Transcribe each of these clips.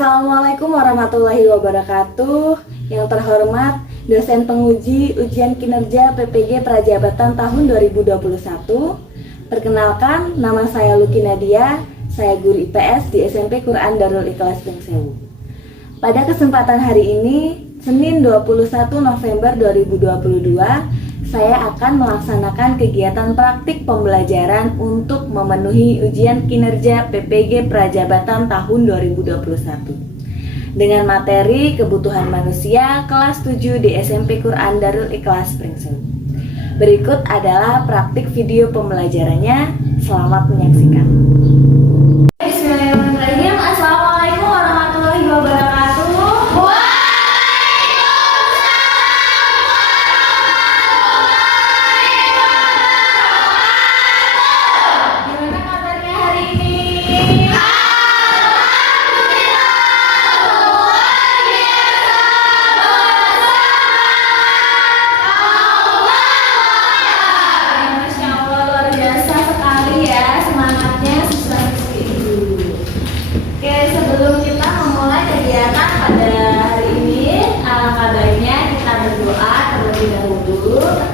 Assalamualaikum warahmatullahi wabarakatuh. Yang terhormat dosen penguji ujian kinerja PPG Prajabatan tahun 2021. Perkenalkan, nama saya Luki Nadia. Saya guru IPS di SMP Quran Darul Ikhlas Pringsewu. Pada kesempatan hari ini, Senin 21 November 2022, saya akan melaksanakan kegiatan praktik pembelajaran untuk memenuhi ujian kinerja PPG Prajabatan tahun 2021 dengan materi kebutuhan manusia kelas 7 di SMP Quran Darul Ikhlas Pringsewu. Berikut adalah praktik video pembelajarannya. Selamat menyaksikan. Bismillahirrahmanirrahim. Assalamualaikum warahmatullahi wabarakatuh.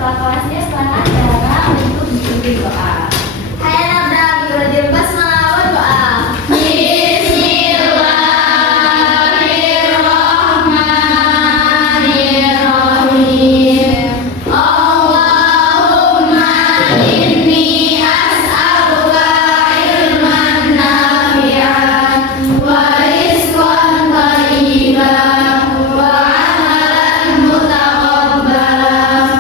Kelasnya sekarang cara untuk bikin doa. Hai anak berjebas melawan doa. Bismillahirrahmanirrahim. Allahumma inni as'aluka ilman nafi'an wa rizqan thayyiban wa amalan mutaqabbalan.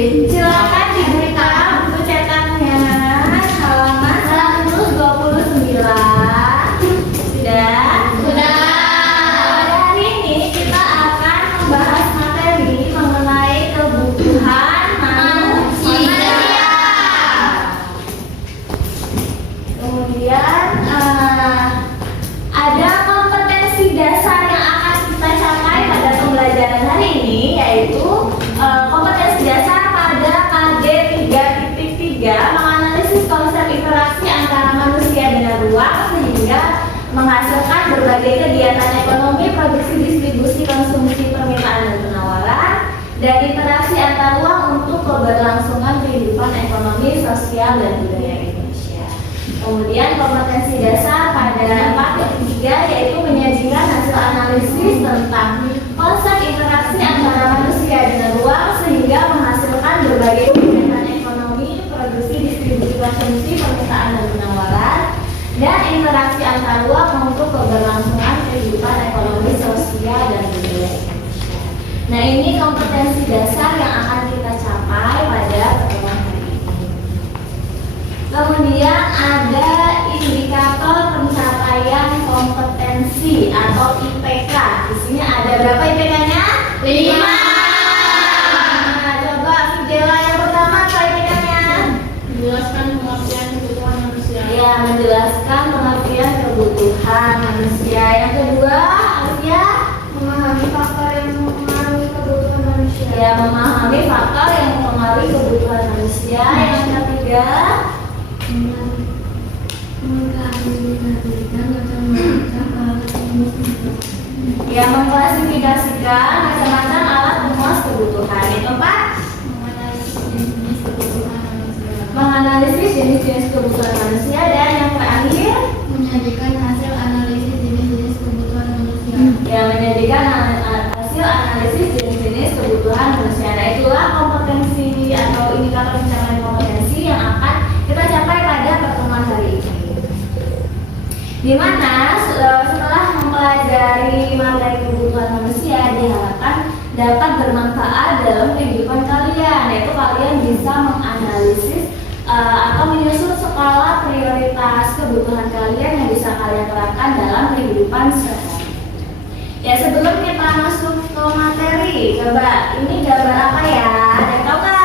Silakan dibuka buku cetaknya halaman 129. Sudah? Sudah. Pada hari ini kita akan membahas materi mengenai kebutuhan manusia. Kemudian ada kompetensi dasar yang akan kita capai pada pembelajaran hari ini, yaitu kompetensi dasar pada KD 3.3 menganalisis konsep interaksi antara manusia dengan ruang sehingga menghasilkan berbagai kegiatan ekonomi, produksi, distribusi, konsumsi, permintaan dan penawaran, dan interaksi antar ruang untuk keberlangsungan kehidupan ekonomi, sosial, dan budaya Indonesia. Kemudian kompetensi dasar pada 4.3 yaitu menyajikan hasil analisis tentang konsep interaksi antara manusia dengan ruang sehingga menghasilkan berbagai kegiatan ekonomi, produksi, distribusi, konsumsi, permintaan dan penawaran, dan interaksi antar ruang untuk keberlangsungan kehidupan ekonomi, sosial, dan budaya Indonesia. Nah, ini kompetensi dasar yang akan kita capai pada pertemuan hari ini. Kemudian ada indikator pencapaian kompetensi atau IPK. Di sini ada berapa IPK-nya? 5. Nah, coba video yang pertama apa IPK-nya? Menjelaskan pengertian kebutuhan manusia. Ya, menjelaskan pengertian kebutuhan manusia. Yang kedua, Alia, memahami faktor yang mempengaruhi kebutuhan manusia. Ya, memahami faktor yang mempengaruhi kebutuhan manusia. Yang ketiga, ya, mengklasifikasikan macam-macam alat pemuas kebutuhan. Yang keempat, menganalisis jenis-jenis kebutuhan manusia. Dan yang terakhir, menyajikan hasil analisis jenis-jenis kebutuhan manusia. Ya, menyajikan hasil analisis jenis-jenis kebutuhan manusia. Nah, itulah kompetensi atau indikator pencapaian kompetensi yang akan kita capai pada pertemuan hari ini. Di mana setelah mempelajari materi kebutuhan manusia diharapkan dapat bermanfaat dalam kehidupan kalian, yaitu kalian bisa menganalisis atau menyusun skala prioritas kebutuhan kalian yang bisa kalian terapkan dalam kehidupan sehari. Ya, sebelum kita masuk ke materi, coba ini gambar apa ya? Ada yang tahu nggak?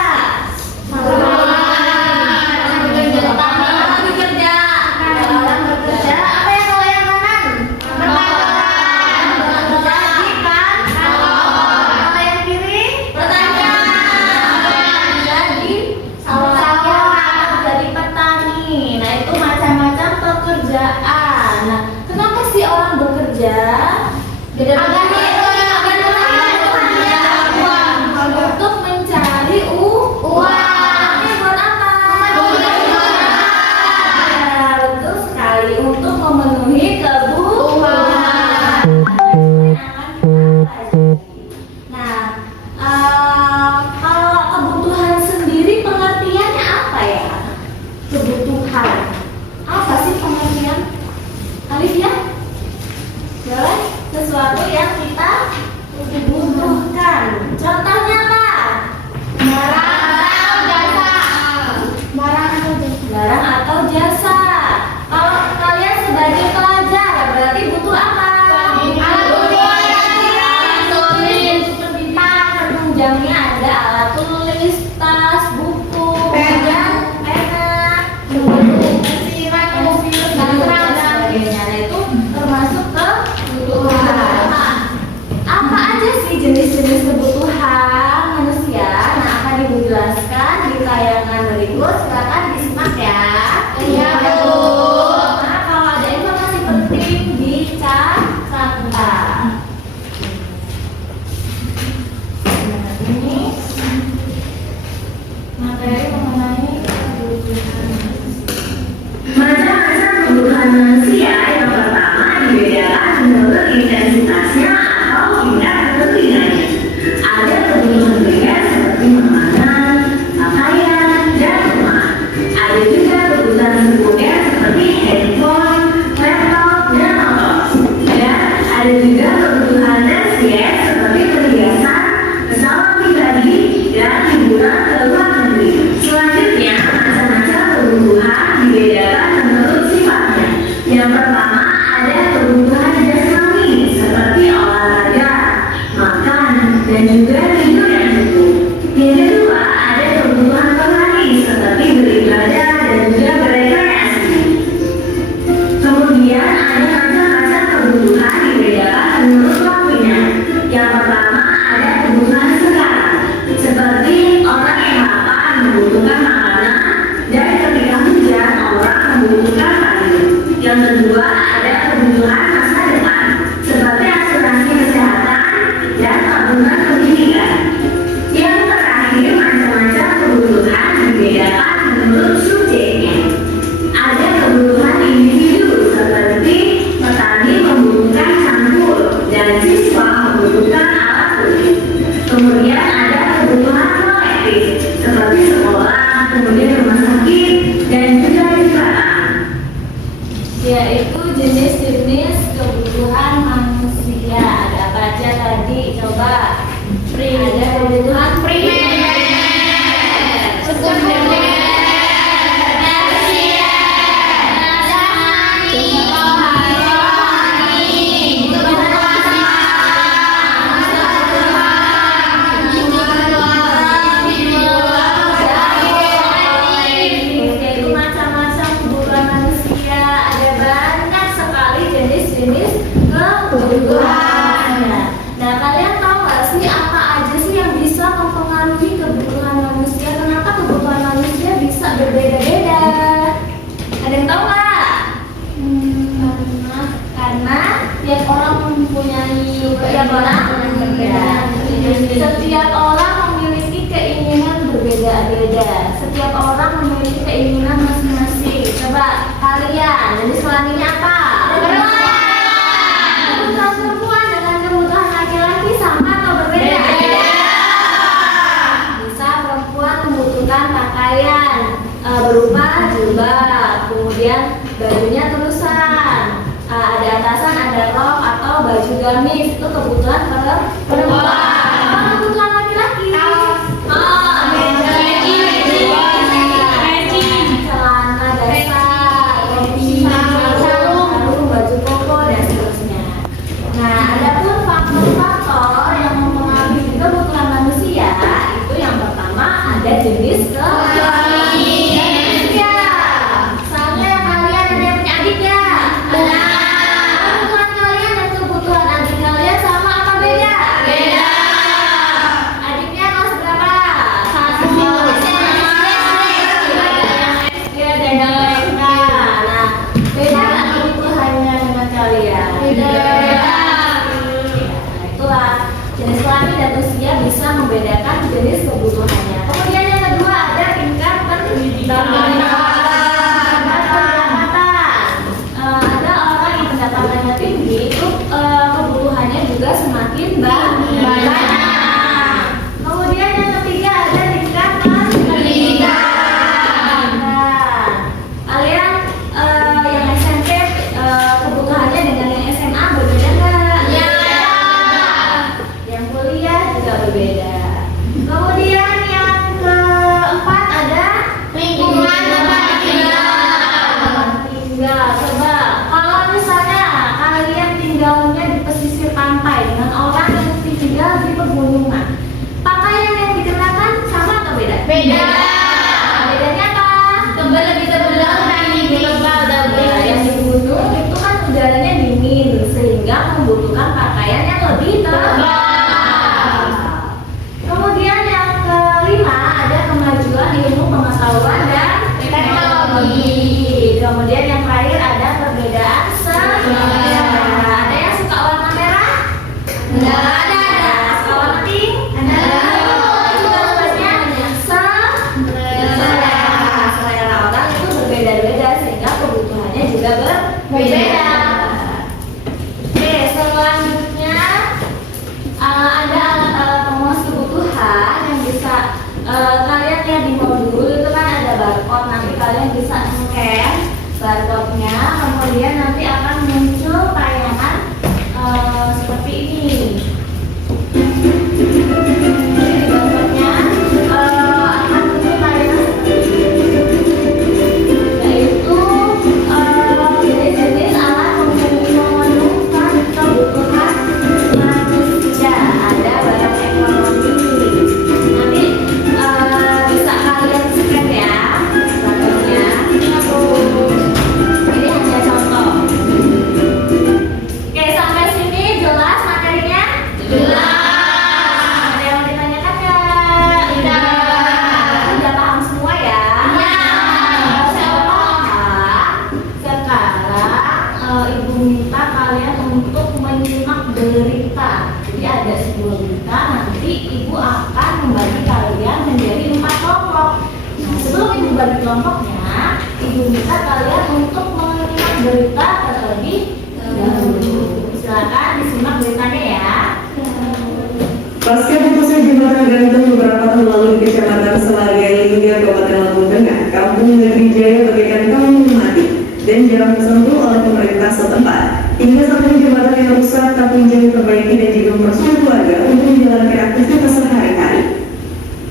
Untuk mencari uang. Ini buat apa? Ya, betul sekali, untuk memenuhi kebutuhan. Nah, kalau kebutuhan sendiri pengertiannya apa ya? Kebutuhan apa sih pengertian? Alif ya? Boleh? Sesuatu yang kita butuhkan. Contohnya apa? Barang atau jasa. Kalau kalian sebagai pelajar berarti butuh apa? Penunjangnya ada alat tulis, tas, buku, pena, pensil, dan sebagainya. Nah, itu termasuk kebutuhan. Apa aja sih jenis-jenis kebutuhan manusia? Nah, akan Ibu jelaskan di tayangan berikut. Silakan disimak ya. Iya, Bu. Nah, kalau ada informasi penting dicatat. Nah, ini materi mengenai kebutuhan. Macam-macam kebutuhan manusia yang pertama dibedakan menurut intensitasnya atau tingkat kepentingannya. Ada kebutuhan primer seperti makanan, pakaian, dan rumah. Ada juga kebutuhan sekunder seperti handphone, laptop, dan motor. Dan ada juga kebutuhan tersier seperti perhiasan, pesawat pribadi, dan hiburan ke luar negeri. Selanjutnya, macam-macam kebutuhan dibedakan menurut sifatnya. Yang pertama ada kebutuhan jasmani seperti olahraga, makan, dan juga tidur yang cukup. Yang kedua ada kebutuhan rohani seperti beribadah dan juga berekreasi. Kemudian ada macam-macam kebutuhan dibedakan menurut waktunya. Yang pertama ada kebutuhan sekarang seperti orang yang lapar membutuhkan makanan dan ketika hujan orang membutuhkan payung. Yang kedua ada kebutuhan masa depan seperti asuransi kesehatan dan tabungan pendidikan. Yang terakhir macam-macam kebutuhan dibedakan menurut subjeknya. Ada kebutuhan individu seperti petani membutuhkan cangkul dan siswa membutuhkan alat tulis. Kemudian ada kebutuhan kolektif seperti sekolah, kemudian rumah sakit, dan juga jembatan. Yaitu jenis-jenis kebutuhan manusia. Ada apa aja tadi? Coba. Ada kebutuhan primer, sekunder, tersier, jasmani, rohani, itu macam-macam kebutuhan manusia. Ada banyak sekali jenis-jenis kebutuhan. Nah, kalian tahu nggak sih apa aja sih yang bisa mempengaruhi kebutuhan manusia? Kenapa kebutuhan manusia bisa berbeda-beda? Ada yang tahu nggak? Karena tiap orang mempunyai setiap orang memiliki keinginan berbeda-beda. Setiap orang memiliki keinginan masing-masing. Coba kalian, jenis kelaminnya apa? Kebutuhan perempuan dengan kebutuhan laki-laki sama atau berbeda? Bisa perempuan membutuhkan pakaian berupa jilbab, kemudian bajunya terusan, ada atasan, ada rok atau baju gamis. Itu kebutuhan perempuan. Kalau kebutuhan laki-laki, juga semakin banyak. Kemudian yang ketiga ada tingkat pendidikan. Kalian yang SMP kebutuhannya dengan yang SMA berbeda nggak? Ya. Yang kuliah juga berbeda. Kemudian yang keempat ada Lingkungan tempat tinggal. tempat tinggal. Coba kalau misalnya kalian tinggalnya di pesisir pantai dengan orang yang tinggal di pegunungan, pakaian yang dikenakan sama atau beda? Beda. Bedanya apa? Tebal lebih tebal dan lebih tebal dan Nah, yang di gunung itu kan udaranya dingin sehingga membutuhkan pakaian yang lebih tebal. Kemudian yang kelima ada kemajuan ilmu pengetahuan dan teknologi. Kemudian yang terakhir ada perbedaan selera. Ada yang suka warna merah? Nggak ada. Suka warna pink? Ada. Juga sukanya selera orang itu berbeda-beda sehingga kebutuhannya juga berbeda. Oke, selanjutnya ada alat-alat pemenuh kebutuhan yang bisa kalian lihat di modul itu kan ada barcode, nanti kalian bisa scan barcode-nya, kemudian nanti akan muncul tayangan seperti ini. Jadi di barcode-nya akan muncul tayangan seperti ini, yaitu jenis-jenis alat memenuhkan kebutuhan manusia. Ada barang ekonomi. Nanti bisa kalian scan ya barcode-nya. Ini hanya contoh. Oke, sampai sini jelas materinya? Jelas. Ada yang mau ditanyakan nggak? Udah paham semua ya? Iya. Sekarang Ibu minta kalian untuk menyimak berita. Jadi ada sebuah berita, nanti Ibu akan membagi kalian menjadi 4 kelompok. Nah, sebelum Ibu bagi kelompoknya, Ibu minta kalian untuk menyimak berita terlebih dahulu. Silakan disimak beritanya ya. Pasca putusnya jembatan gantung beberapa tahun lalu di Kecamatan Selagai hingga Kabupaten Lampung Tengah, Kampung Negeri Jaya bagaikan kampung mati dan jarang tersentuh oleh pemerintah setempat. Hingga saat ini jembatan yang rusak tak kunjung diperbaiki dan juga mempersulit warga untuk menjalankan aktivitas sehari-hari.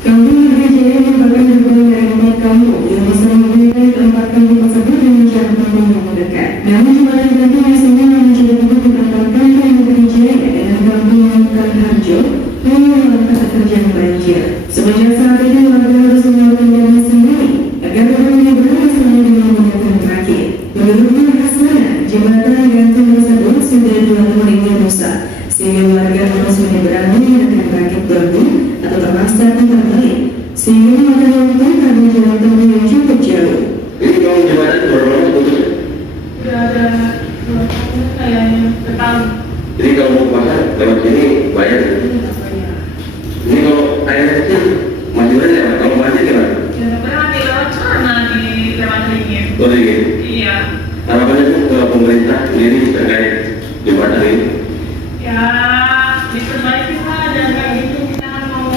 Kampung Negeri Jaya merupakan gabungan dari 4 kampung yang bisa menghubungkan keempat kampung tersebut dengan jarak tempuh yang dekat. Namun jembatan gantung yang semula menjadi tempat mengantar Kampung Negeri Jaya dengan kampung Langkah Harjo memang tak terjadi banjir. Semenjak saat ini warga harus melakukan dana sendiri agar dapat menyeberang selain dengan menggunakan kaki. Menurut Hasnana, jembatan gantung tersebut sudah 2 tahun ini rusak, sehingga warga harus menyeberang menggunakan kaki bambu atau terpaksa terbalik, sehingga memakan waktu karena jalan tempuh yang cukup jauh. Ini kalau jembatan berapa lama putus? Udah ada 2 tahun kayaknya, setahun. Jadi kalau mau pasar lewat sini bayar. Ini kalau air kecil masih boleh lewat. Kalau banjir gimana? Ya sebenarnya nanti lewat sana di lewat ringin. Oh iya. Iya. Harapannya tuh ke pemerintah sendiri terkait jembatan ini. Ya diperbaiki lah, dan kayak gitu kita kan mau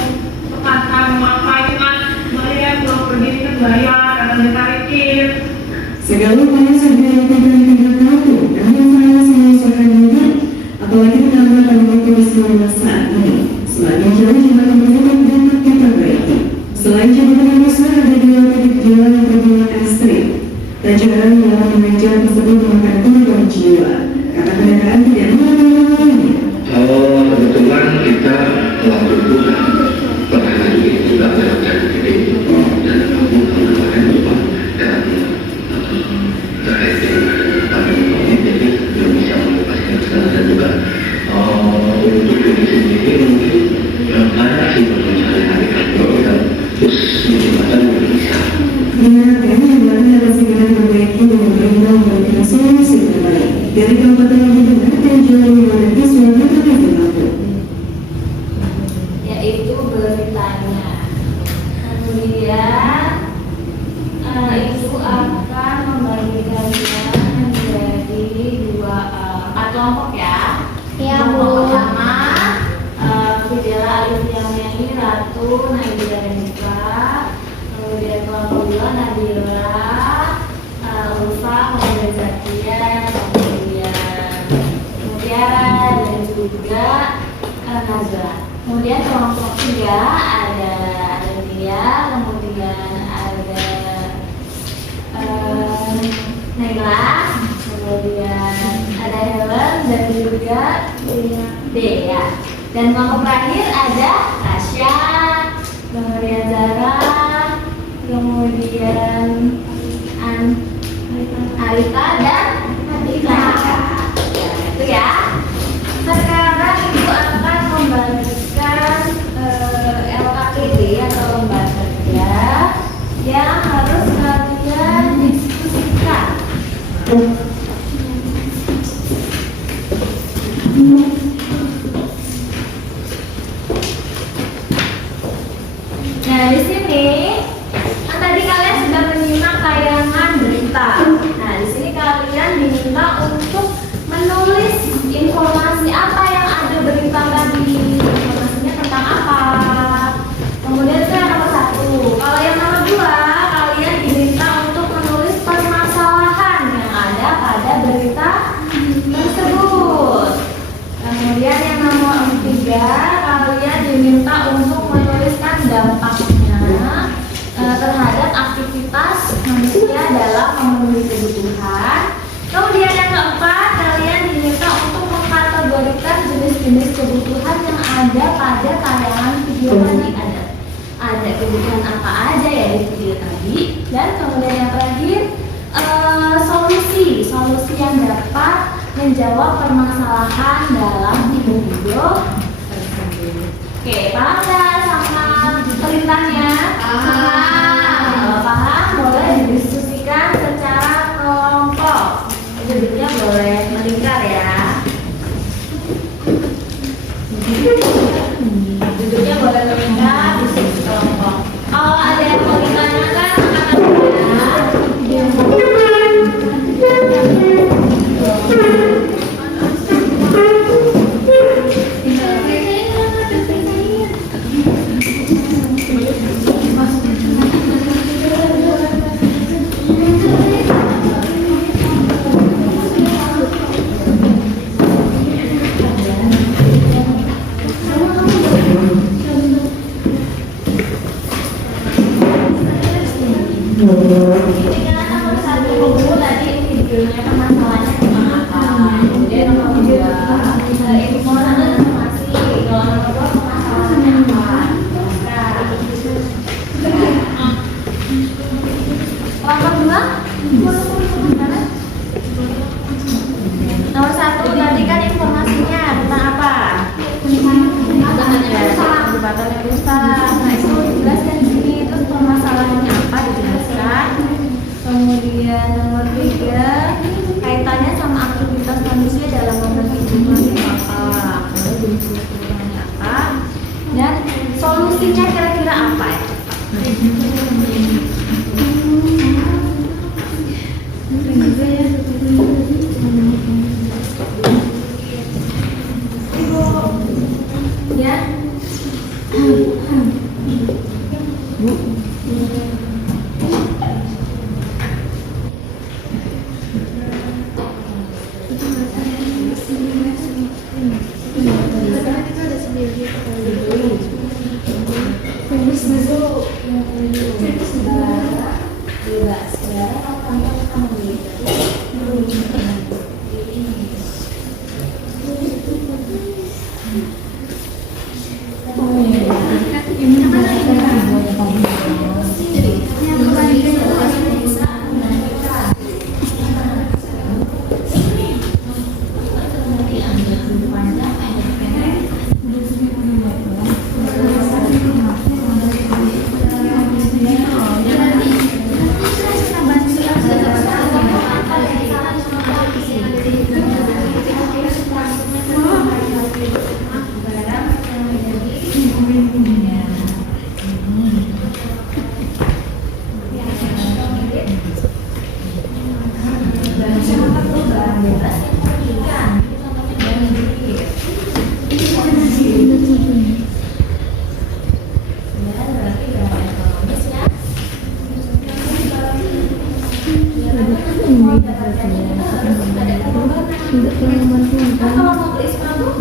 sepatah mau apa itu kan bayar, kalau pergi kan bayar karena ditarikin. Segala upaya sudah dilakukan 3 tahun, namun harus menyelesaikan diri, apalagi ditambah pandemi COVID-19 saat ini. Semakin jauh jembatan tersebut dapat diperbaiki. Selain jembatan yang rusak, ada 2 titik jalan yang berjalan ekstrim. Tak jarang jalan yang jalan tersebut memakan korban jiwa karena kendaraan tidak melalui. Kebetulan kita waktu itu pernah lagi juga melakukan ini dan kamu kemarin juga dan terkait dengan ini jadi belum bisa melepaskan sekarang dan juga untuk diri sendiri mungkin banyak sih sehari-hari kalau kita terus di jembatan belum bisa. Diharapkan jembatan dapat segera diperbaiki dan pemerintah memberikan solusi terbaik dari kabupaten yang didengar dan jalan yang menuju suatu provinsi Lampung. Yaitu beritanya. Kemudian Ibu akan membagi kalian menjadi 4 kelompok ya. Iya, Kelompok Bu. pertama Nadia Renita, kemudian kelompok 2 Nabila, Ulfa, kemudian Zakia, kemudian dan juga Nazla. Kemudian kelompok 3 ada Lia, kemudian ada Naila, kemudian ada Helen dan juga Dea. Dan kelompok terakhir ada Tasya, kemudian Zara, kemudian Arita dan Atika. Ya, itu ya. Sekarang ibu akan membagikan LKPD atau lembar kerja yang harus kalian diskusikan. Nah, di sini kan tadi kalian sudah menyimak tayangan berita. Nah, di sini kalian diminta untuk menulis informasi apa yang ada berita tadi. Informasinya tentang apa? Kemudian itu yang nomor 1. Kalau yang nomor 2, kalian diminta untuk menulis permasalahan yang ada pada berita tersebut. Kemudian yang nomor 3, kalian diminta untuk menuliskan dampaknya terhadap aktivitas manusia dalam memenuhi kebutuhan. Kemudian yang keempat, kalian diminta untuk mengkategorikan jenis-jenis kebutuhan yang ada pada tayangan video tadi. Ada kebutuhan apa aja ya di video tadi. Dan kemudian yang terakhir, solusi yang dapat menjawab permasalahan dalam video tersebut. Oke, paham nggak sama perintahnya? Kalau paham, boleh didiskusikan secara kelompok. Duduknya boleh melingkar ya. Duduknya boleh melingkar, diskusi kelompok. Kalau ada yang mau ditanyakan, nomor 1 tadi videonya permasalahannya tentang apa. Kemudian nomor 2 informasi. Kalau nomor 2 permasalahannya apa. Kelompok 2 nomor 1 tadi kan informasinya tentang apa? Jembatan yang rusak. Nah, itu dijelaskan di sini. Terus permasalahannya apa dijelaskan. Kemudian nomor 3, kaitannya sama aktivitas manusia dalam memenuhi kebutuhan apa. Kemudian jenis kebutuhannya apa. Dan solusinya kira-kira apa ya? Ya. Kan kalau mau ke ISPA tuh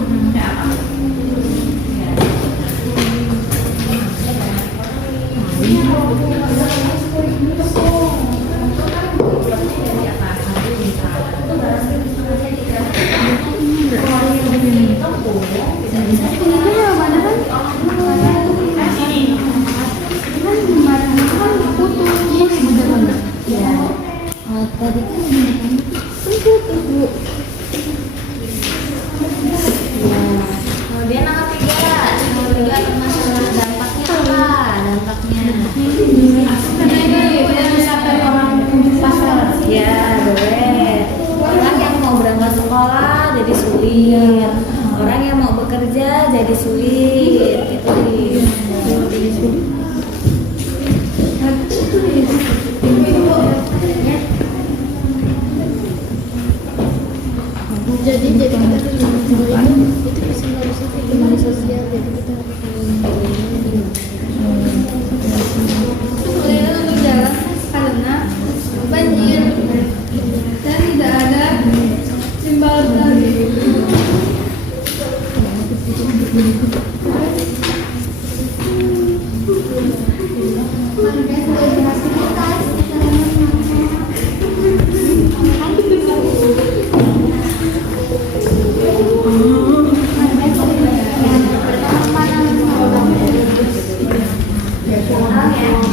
Tadi kan kemudian nomor 3 masalah dampaknya apa? Ya boleh. Orang yang mau berangkat sekolah jadi sulit. Orang yang mau bekerja jadi sulit. Itu jadi kita harus itu bisa harusnya ekonomi sosial jadi kita kemudian untuk jalan karena banjir dan tidak ada jembatan. orang yang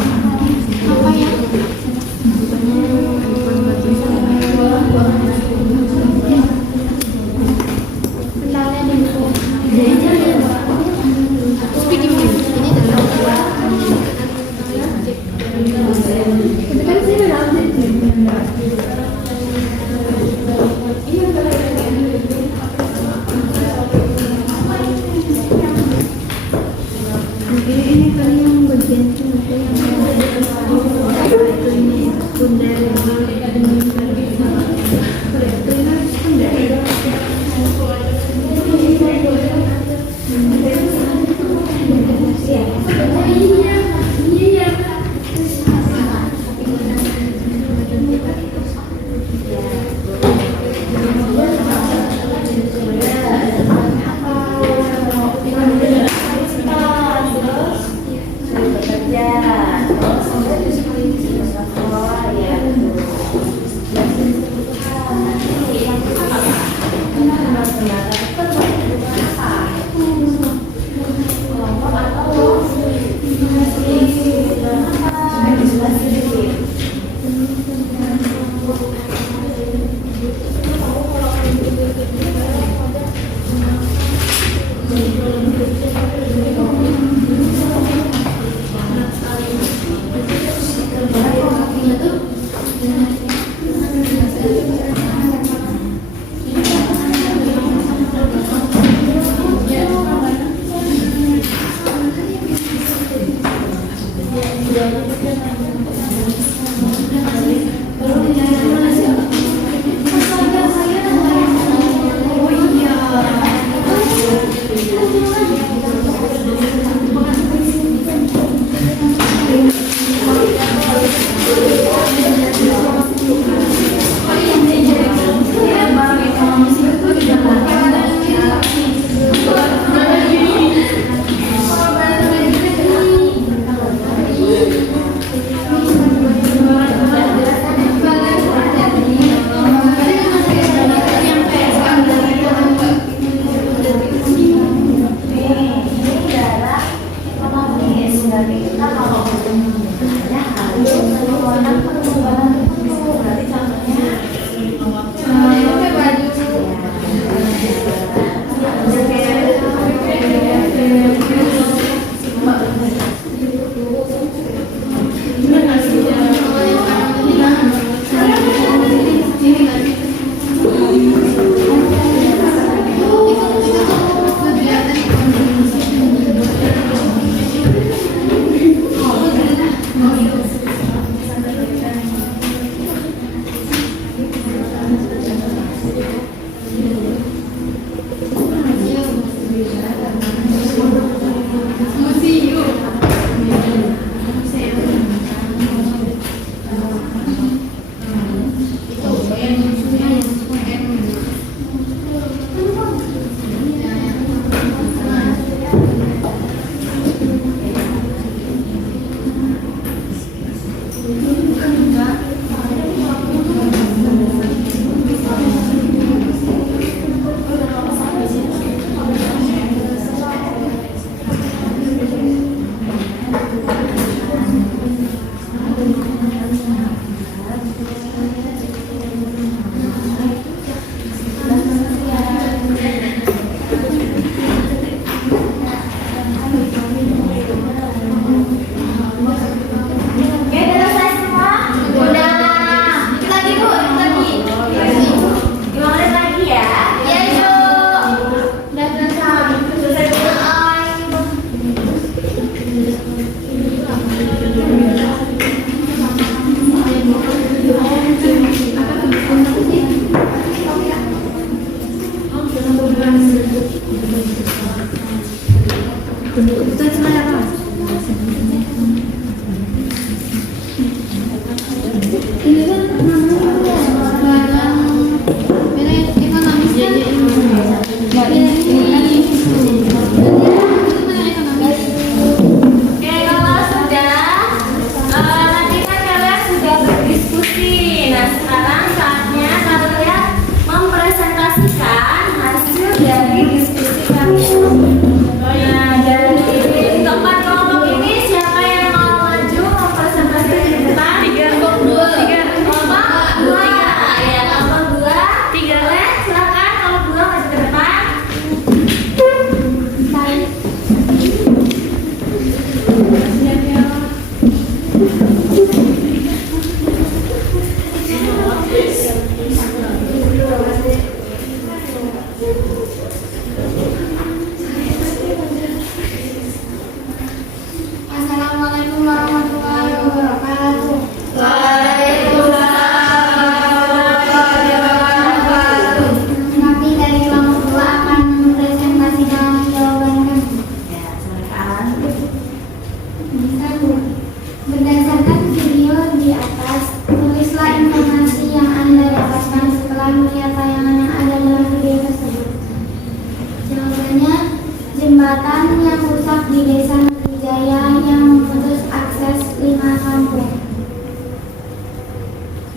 Jembatan yang rusak di Desa Negeri Jaya yang memutus akses 5 kampung.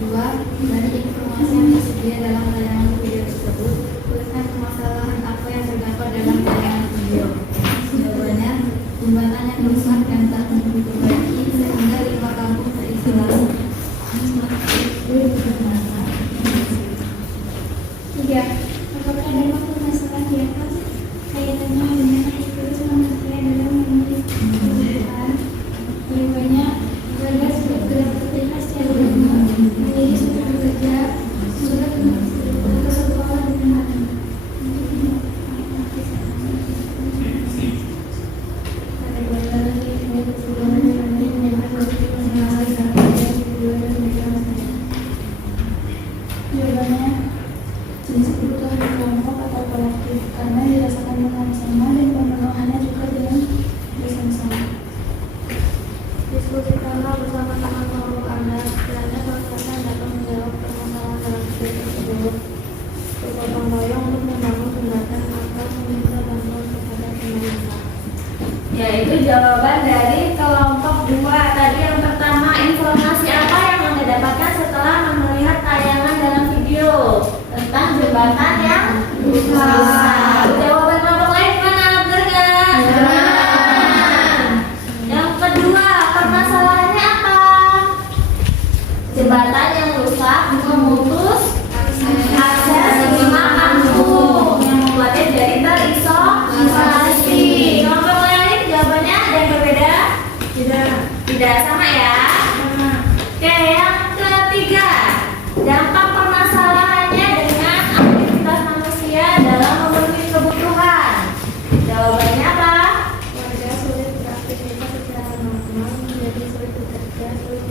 2. Dari informasi yang tersedia dalam tayangan video tersebut, tuliskan permasalahan apa yang terdapat dalam tayangan video. Jawabannya, jembatan yang rusak dan tak diperbaiki sehingga 5 kampung terisolasi. 3. Apakah ada permasalahan di atas kaitannya dengan keputusan manusia dalam memenuhi kebutuhan? Jawabannya, warga sulit gerak aktivitas secara normal, menjadi sulit bekerja, sulit untuk sekolah dengan aman. Jawabannya, jenis kebutuhan kelompok atau kolektif karena dirasakan bersama-sama dan pemenuhannya juga dengan bersama-sama. Diskusikanlah bersama teman kelompok Anda, kiranya salah dapat menjawab permasalahan dalam video tersebut. Bergotong royong untuk membangun jembatan atau meminta bantuan kepada pemerintah. Yaitu jawaban dari kelompok 2. Tadi yang pertama, informasi apa yang Anda dapatkan setelah melihat tayangan dalam video tentang jembatan yang rusak? Jawaban kelompok lain mana? Benar nggak? Benar. Yang kedua, permasalahannya apa? Jembatan yang rusak memutus akses 5 kampung yang membuatnya jadi terisolasi. Kelompok lain jawabannya ada yang berbeda? Tidak sama ya? Oke, yang ketiga, dampak permasalahannya dengan aktivitas manusia dalam memenuhi kebutuhan. Jawabannya apa? Warga sulit beraktivitas secara normal, menjadi sulit bekerja, sulit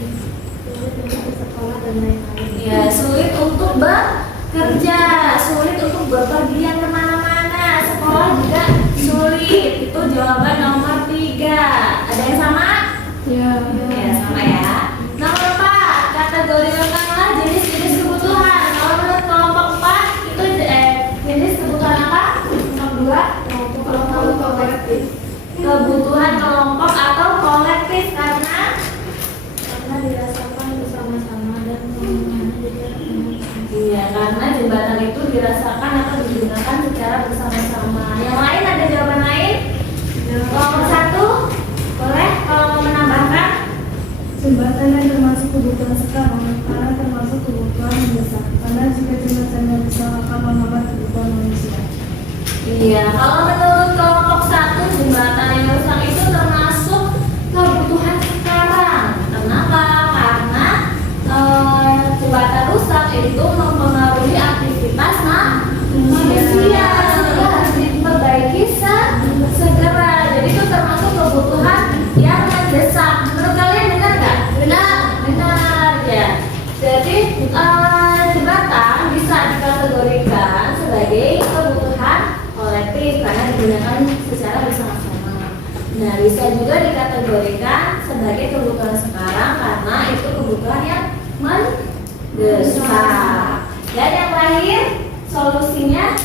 untuk bersekolah dan lain-lain. Ya, sulit untuk bekerja, sulit untuk berpergian kemana-mana, sekolah juga sulit. Itu jawaban nomor 3. Ada yang sama? Ya. Ya, sama ya. Nomor 4, kategorikanlah jenis-jenis kebutuhan. Kalau menurut kelompok 4 itu jenis kebutuhan apa? Nomor 2, Kelompok kolektif kebutuhan kelompok atau kolektif karena dirasakan bersama-sama dan pemenuhannya juga bersama-sama. iya, karena jembatan itu dirasakan atau digunakan secara bersama-sama. Yang lain ada jawaban lain? Nomor 1, boleh kalau mau menambahkan? Jembatan yang termasuk kebutuhan sekarang karena termasuk kebutuhan mendesak karena jika jembatannya rusak akan menghambat kebutuhan manusia. Iya, kalau menurut kelompok 1, jembatan yang rusak itu termasuk kebutuhan sekarang. Kenapa? Karena jembatan rusak itu mempengaruhi aktivitas manusia, sehingga harus diperbaiki segera. Jadi itu termasuk kebutuhan yang mendesak. Menurut kalian benar nggak? Benar ya. Jadi jembatan bisa dikategorikan sebagai kebutuhan kolektif karena digunakan secara bersama-sama. Nah, bisa juga dikategorikan sebagai kebutuhan sekarang karena itu kebutuhan yang mendesak. Dan yang terakhir, solusinya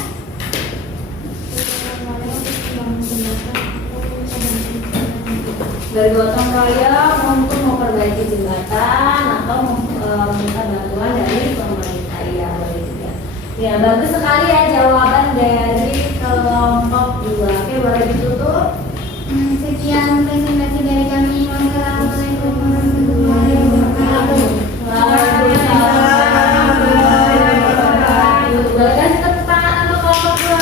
bergotong royong untuk memperbaiki jembatan atau meminta bantuan dari pemerintah. Iya, boleh juga. Ya, bagus sekali ya jawaban dari kelompok 2. Oke, boleh ditutup. Sekian presentasi dari kami. Wassalamualaikum warahmatullahi wabarakatuh. Waalaikumsalam. Boleh kasih tepuk tangan untuk kelompok 2.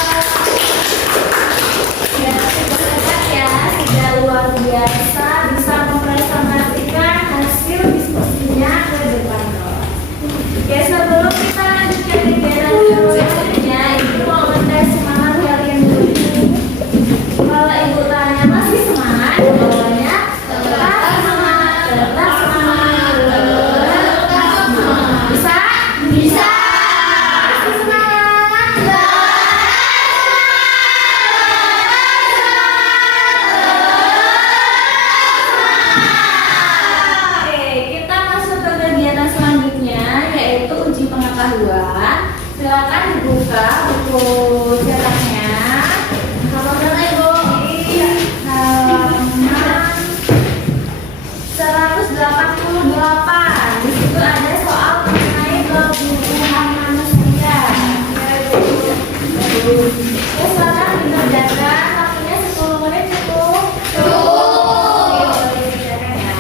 Ya, terima ya, sudah luar biasa bisa mempresentasikan hasil diskusinya ke depan kelas. Oke, sebelum kita lanjutkan kegiatan selanjutnya, Ibu mau ngetes semangat kalian dulu. Kalau Ibu tanya masih semangat, jawabannya tetap semangat, tetap semangat, tetap semangat. Bisa? Bisa. Masih semangat? Oke, kita masuk ke kegiatan selanjutnya yaitu uji pengetahuan. Silakan dibuka buku cetaknya. Sama-sama Ibu. Ya, silakan dikerjakan. Waktunya 10 menit cukup. Oke, boleh dikerjakan ya.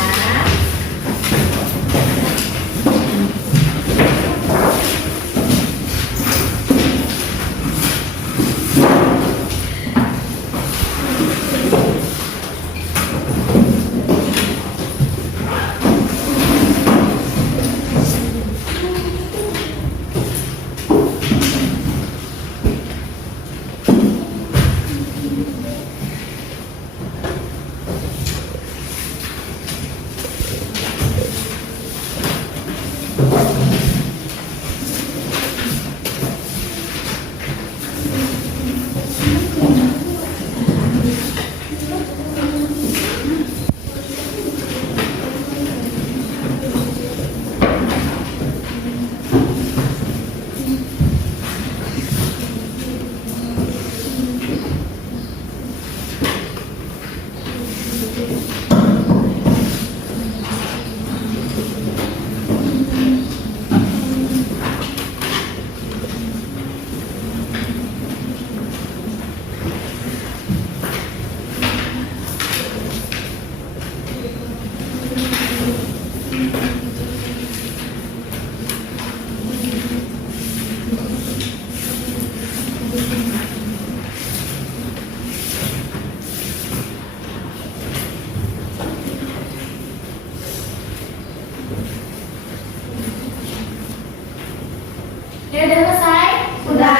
Ya, udah selesai? Sudah.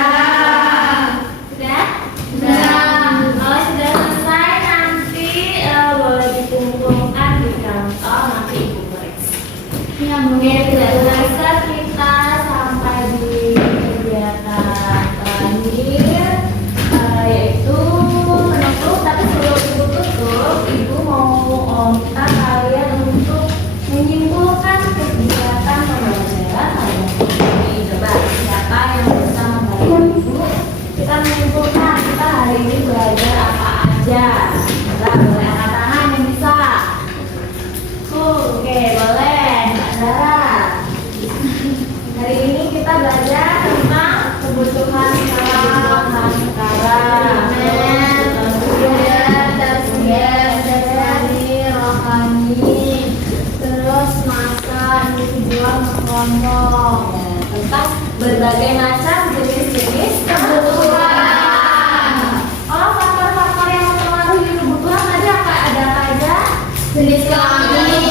Sudah? Kalau sudah selesai nanti boleh dikumpulkan di kantor, nanti ibu koreksi. Oke, tidak terasa kita sampai di kegiatan terakhir, yaitu menutup. Tapi sebelum ibu tutup, ibu mau minta kalian untuk menyimpulkan kegiatan pembelajaran hari ini. Coba siapa yang bisa membantu ibu? Kita menyimpulkan kita hari ini belajar apa aja. Coba boleh angkat tangan yang bisa. Oke, boleh. Mbak Zara. Hari ini kita belajar tentang kebutuhan sekarang. Dari rohani, terus masa individual kelompok, tentang berbagai macam jenis-jenis kebutuhan. Kalau faktor-faktor yang mempengaruhi kebutuhan ada apa aja? Jenis kelamin,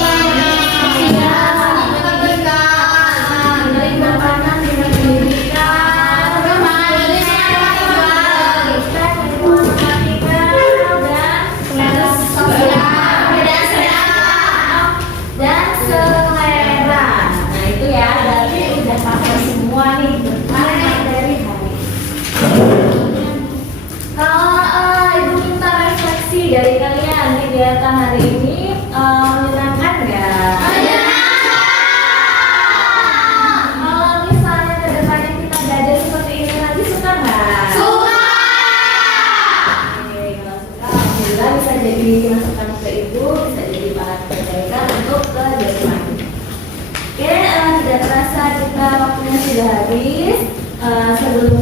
makanan, pendidikan, dan selera. Nah itu ya, berarti udah pakai semua nih tentang materi hari. Kalau ibu minta refleksi dari kalian, kegiatan hari ini menyenangkan nggak? Kalau misalnya ke depannya kita belajar seperti ini lagi, suka nggak? Suka. Oke, kalau suka, alhamdulillah bisa jadi masukan ke ibu, bisa jadi bahan perbaikan untuk ke depan. Oke, tidak terasa kita waktunya sudah habis. Sebelum